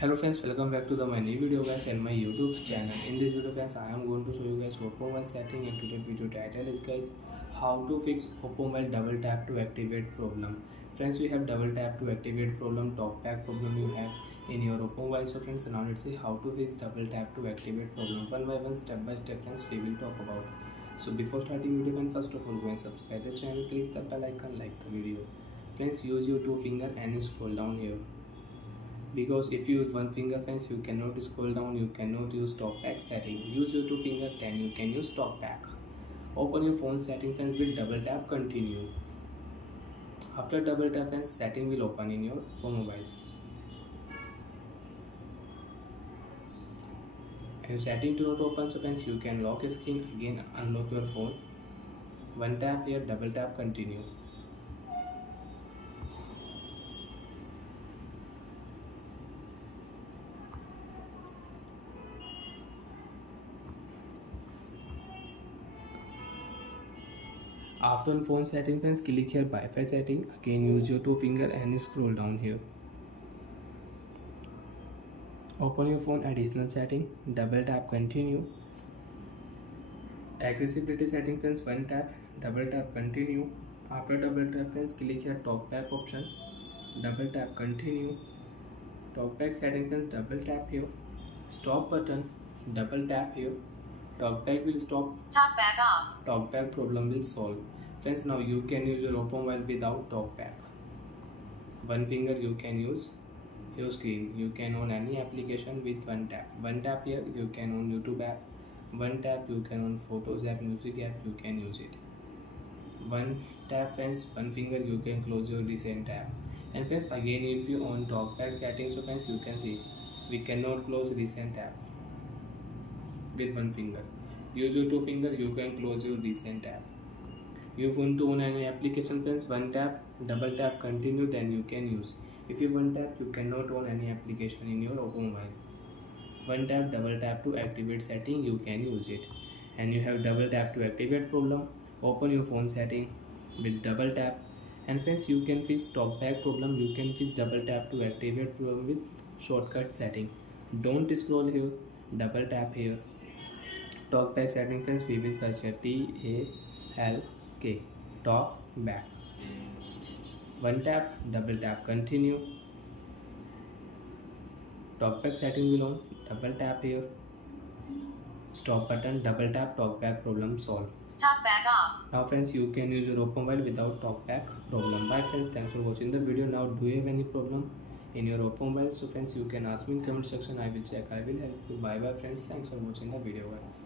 Hello friends, welcome back to my new video guys and my YouTube channel. In this video guys, I am going to show you guys oppo mobile setting, and today's video title is guys how to fix oppo mobile double tap to activate problem. Friends, we have double tap to activate problem, TalkBack problem you have in your oppo mobile. So friends, now let's see how to fix double tap to activate problem. One by one, step by step friends, we will talk about. So before starting video friends, first of all go and subscribe the channel, click the bell icon, like the video. Friends, use your two finger and scroll down here. Because if you use one finger friends, you cannot scroll down, you cannot use TalkBack setting. Use your two finger, then you can use TalkBack. Open your phone setting friends with double tap, continue. After double tap friends, setting will open in your phone mobile. And setting to not open, so friends you can lock screen, again unlock your phone. One tap here, double tap, continue. After phone setting friends, click here Wi-Fi setting, again use your two finger and scroll down here. Open your phone additional setting, double tap, continue. Accessibility setting friends, one tap, double tap, continue. After double tap friends, click here TalkBack option, double tap, continue. TalkBack setting friends, double tap here. Stop button, double tap here. TalkBack will stop. TalkBack off. TalkBack problem will solve. Friends, now you can use your oppo mobile without TalkBack. One finger you can use your screen. You can on any application with one tap. One tap here you can on YouTube app. One tap you can on Photos app, Music app, you can use it. One tap friends, one finger you can close your recent app. And friends, again if you on TalkBack settings, so friends you can see we cannot close recent app with one finger. Use your two finger, you can close your recent app. You want to own any application friends, one tap, double tap, continue, then you can use. If you one tap, you cannot own any application in your oppo mobile. One tap, double tap to activate setting, you can use it. And you have double tap to activate problem. Open your phone setting with double tap. And friends, you can fix TalkBack problem, you can fix double tap to activate problem with shortcut setting. Don't scroll here, double tap here. TalkBack setting friends, we will search here TALK, TalkBack. One tap, double tap, continue. TalkBack setting will on, double tap here. Stop button, double tap, TalkBack problem solved. TalkBack off. Now friends, you can use your oppo mobile without TalkBack problem. Bye friends, thanks for watching the video. Now do you have any problem in your oppo mobile? So friends, you can ask me in comment section, I will check, I will help you. Bye bye friends, thanks for watching the video guys.